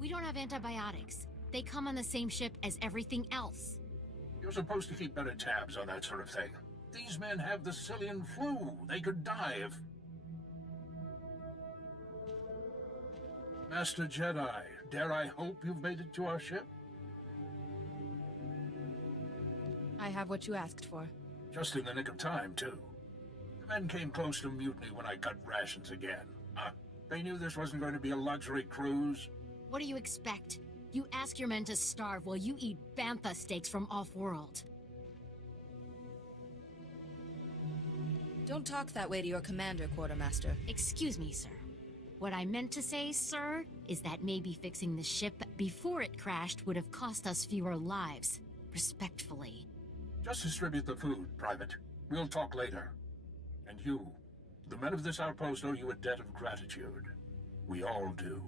We don't have antibiotics. They come on the same ship as everything else. You're supposed to keep better tabs on that sort of thing. These men have the Cillian flu. They could die if... Master Jedi, dare I hope you've made it to our ship? I have what you asked for. Just in the nick of time, too. The men came close to mutiny when I cut rations again. They knew this wasn't going to be a luxury cruise. What do you expect? You ask your men to starve while you eat bantha steaks from off-world. Don't talk that way to your commander, Quartermaster. Excuse me, sir. What I meant to say, sir, is that maybe fixing the ship before it crashed would have cost us fewer lives. Respectfully. Just distribute the food, Private. We'll talk later. And you, the men of this outpost owe you a debt of gratitude. We all do.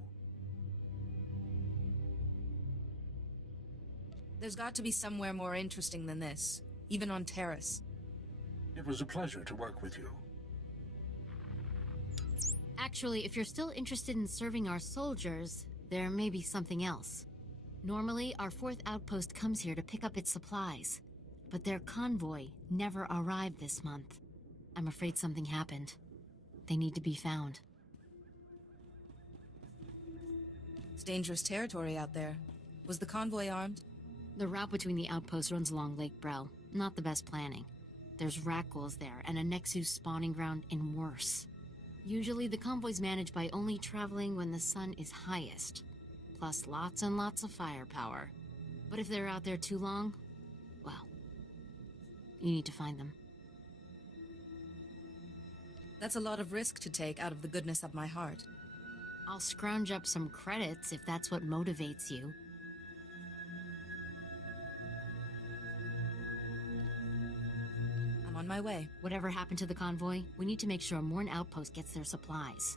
There's got to be somewhere more interesting than this, even on Taris. It was a pleasure to work with you. Actually, if you're still interested in serving our soldiers, there may be something else. Normally, our 4th outpost comes here to pick up its supplies, but their convoy never arrived this month. I'm afraid something happened. They need to be found. It's dangerous territory out there. Was the convoy armed? The route between the outposts runs along Lake Brel. Not the best planning. There's Rakghouls there, and a Nexus spawning ground in worse. Usually the convoy's managed by only traveling when the sun is highest. Plus lots and lots of firepower. But if they're out there too long, well, you need to find them. That's a lot of risk to take out of the goodness of my heart. I'll scrounge up some credits if that's what motivates you. On my way. Whatever happened to the convoy, we need to make sure Morn Outpost gets their supplies.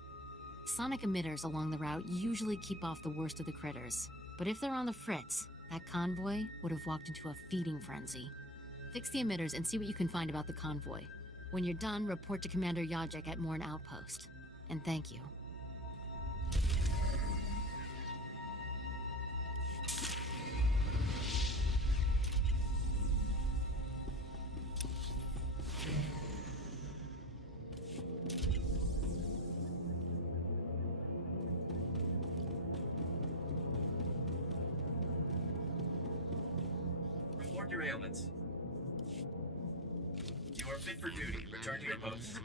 Sonic emitters along the route usually keep off the worst of the critters. But if they're on the fritz, that convoy would have walked into a feeding frenzy. Fix the emitters and see what you can find about the convoy. When you're done, report to Commander Yajek at Morn Outpost. And thank you. Report your ailments. You are fit for duty. Return to your post.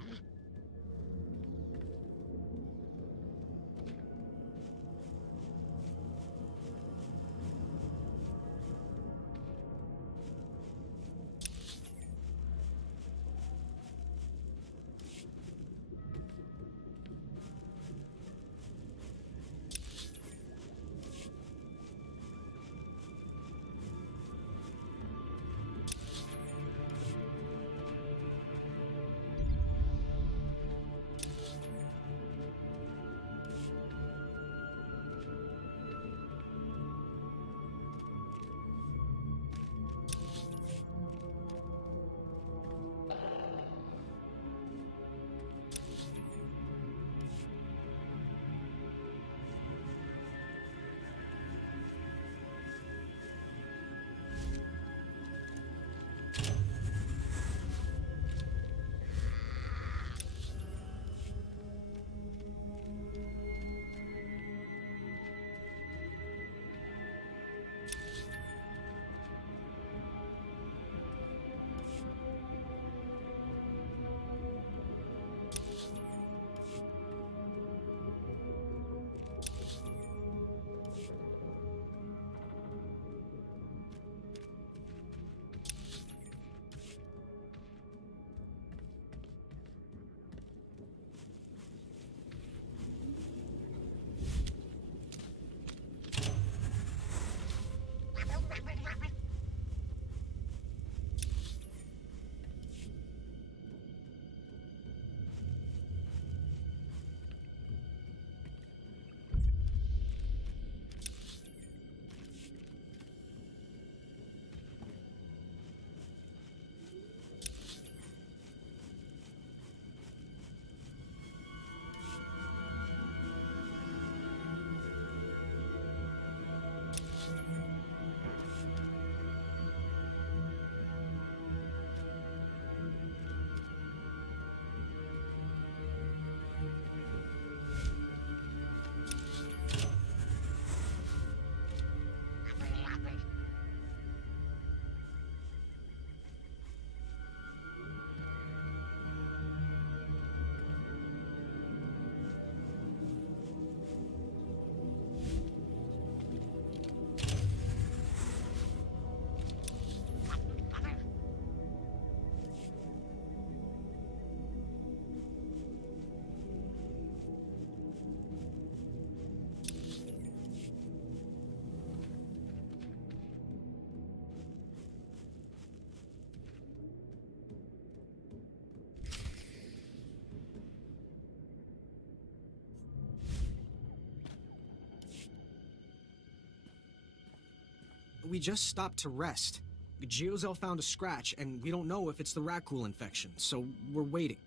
We just stopped to rest. Geozel found a scratch, and we don't know if it's the Rakul infection, so we're waiting.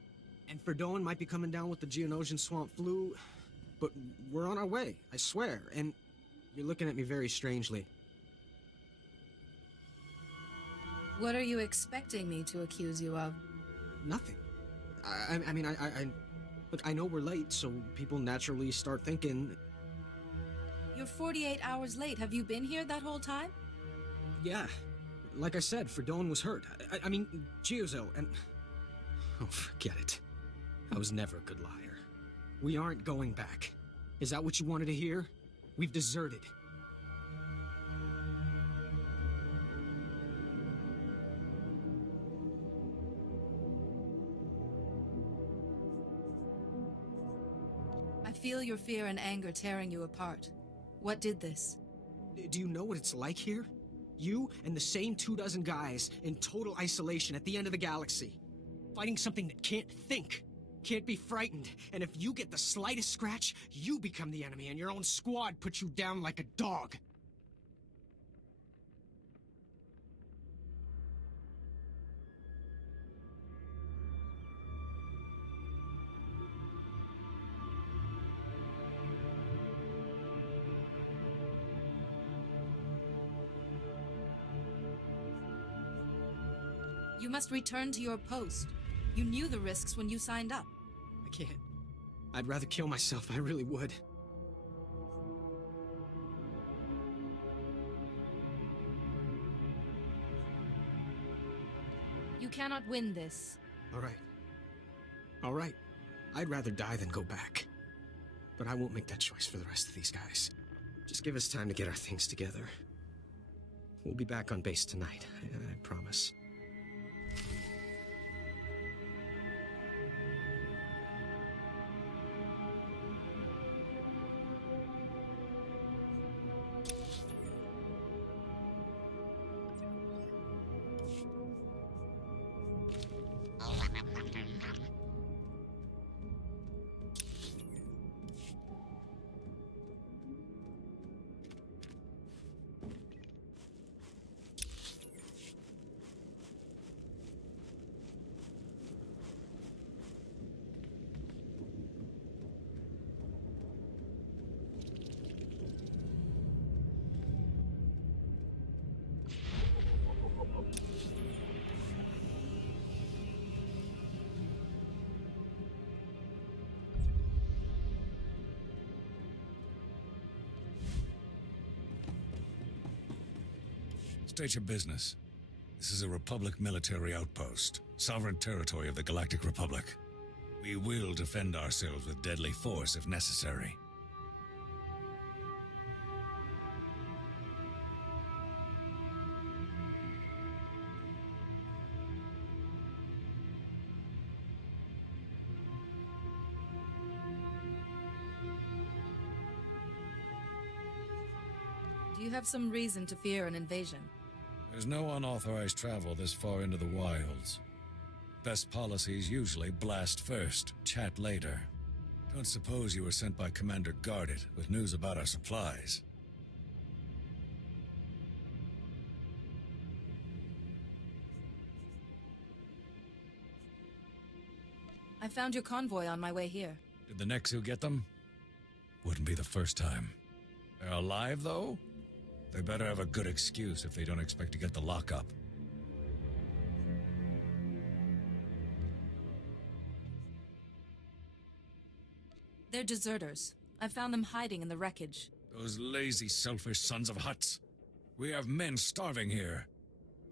And Verdone might be coming down with the Geonosian swamp flu, but we're on our way, I swear, and you're looking at me very strangely. What are you expecting me to accuse you of? Nothing. I mean, look, I know we're late, so people naturally start thinking... You're 48 hours late. Have you been here that whole time? Yeah. Like I said, Verdone was hurt. I mean, Geozel, and... Oh, forget it. I was never a good liar. We aren't going back. Is that what you wanted to hear? We've deserted. I feel your fear and anger tearing you apart. What did this? Do you know what it's like here? You and the same 24 guys in total isolation at the end of the galaxy. fighting something that can't think, can't be frightened, and if you get the slightest scratch, you become the enemy and your own squad puts you down like a dog. You must return to your post. You knew the risks when you signed up. I can't. I'd rather kill myself, I really would. You cannot win this. All right. All right. I'd rather die than go back. But I won't make that choice for the rest of these guys. Just give us time to get our things together. We'll be back on base tonight, I promise. State your business. This is a Republic military outpost, sovereign territory of the Galactic Republic. We will defend ourselves with deadly force if necessary. Do you have some reason to fear an invasion? There's no unauthorized travel this far into the wilds. Best policies usually blast first, chat later. Don't suppose you were sent by Commander Guarded with news about our supplies. I found your convoy on my way here. Did the Nexu get them? Wouldn't be the first time. They're alive, though? They better have a good excuse if they don't expect to get the lockup. They're deserters. I found them hiding in the wreckage. Those lazy, selfish sons of Hutts. We have men starving here.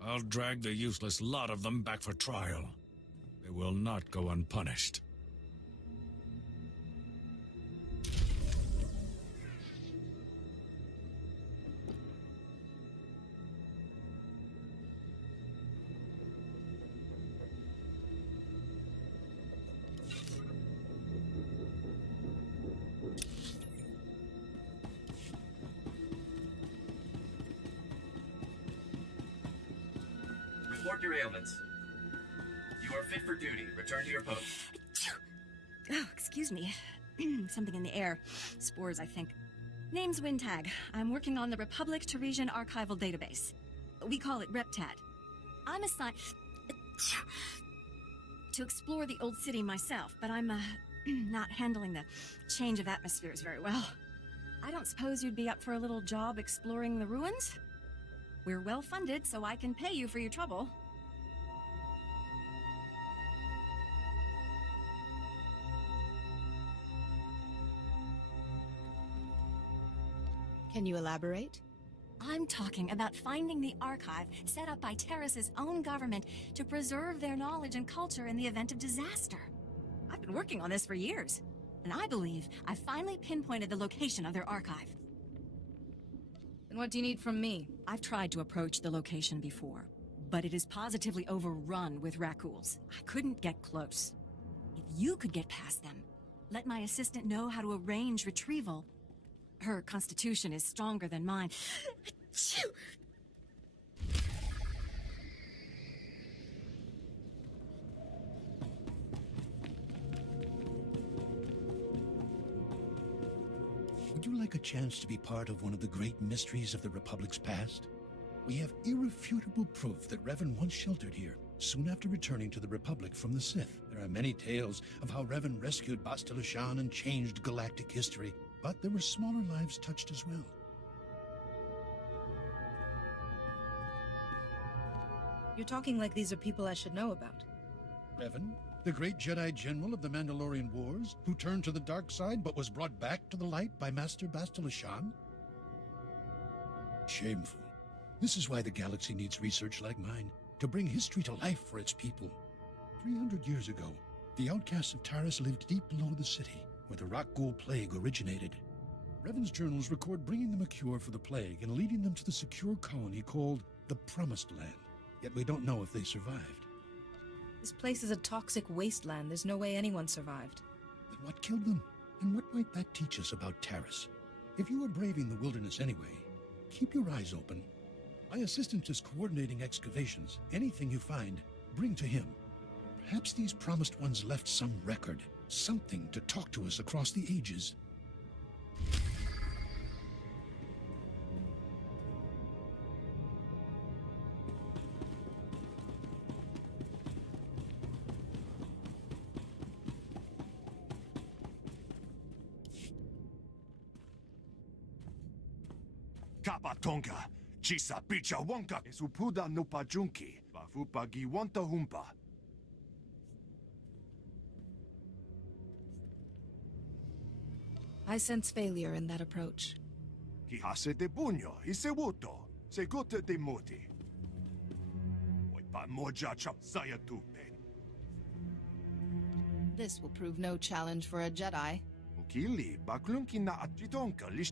I'll drag the useless lot of them back for trial. They will not go unpunished. Report your ailments. You are fit for duty. Return to your post. Oh, excuse me. Something in the air. Spores, I think. Name's Wintag. I'm working on the Republic Teresian Archival Database. We call it RepTat. I'm assigned to explore the old city myself, but I'm not handling the change of atmospheres very well. I don't suppose you'd be up for a little job exploring the ruins? We're well funded, so I can pay you for your trouble. Can you elaborate? I'm talking about finding the archive set up by Terrace's own government to preserve their knowledge and culture in the event of disaster. I've been working on this for years, and I believe I finally pinpointed the location of their archive. And what do you need from me? I've tried to approach the location before, but it is positively overrun with Rakuls. I couldn't get close. If you could get past them, let my assistant know how to arrange retrieval. Her constitution is stronger than mine. Would you like a chance to be part of one of the great mysteries of the Republic's past? We have irrefutable proof that Revan once sheltered here, soon after returning to the Republic from the Sith. There are many tales of how Revan rescued Bastila Shan and changed galactic history, but there were smaller lives touched as well. You're talking like these are people I should know about. Revan, the great Jedi General of the Mandalorian Wars, who turned to the dark side but was brought back to the light by Master Bastila Shan? Shameful. This is why the galaxy needs research like mine, to bring history to life for its people. 300 years ago, the outcasts of Taris lived deep below the city, where the Rakghoul plague originated. Revan's journals record bringing them a cure for the plague and leading them to the secure colony called the Promised Land. Yet we don't know if they survived. This place is a toxic wasteland. There's no way anyone survived. Then what killed them? And what might that teach us about Taris? If you are braving the wilderness anyway, keep your eyes open. My assistant is coordinating excavations. Anything you find, bring to him. Perhaps these Promised Ones left some record, something to talk to us across the ages. Kapatonga, Chisa Picha Wonka, Supuda no Pajunki, Bafupa Giwanta Humpa. I sense failure in that approach. Kihase de Bunyo, Isewuto, Segute de Moti. Oipa Moja Chap Sayatupe. This will prove no challenge for a Jedi. Ukili, Baklunki na Achitonka, Lish.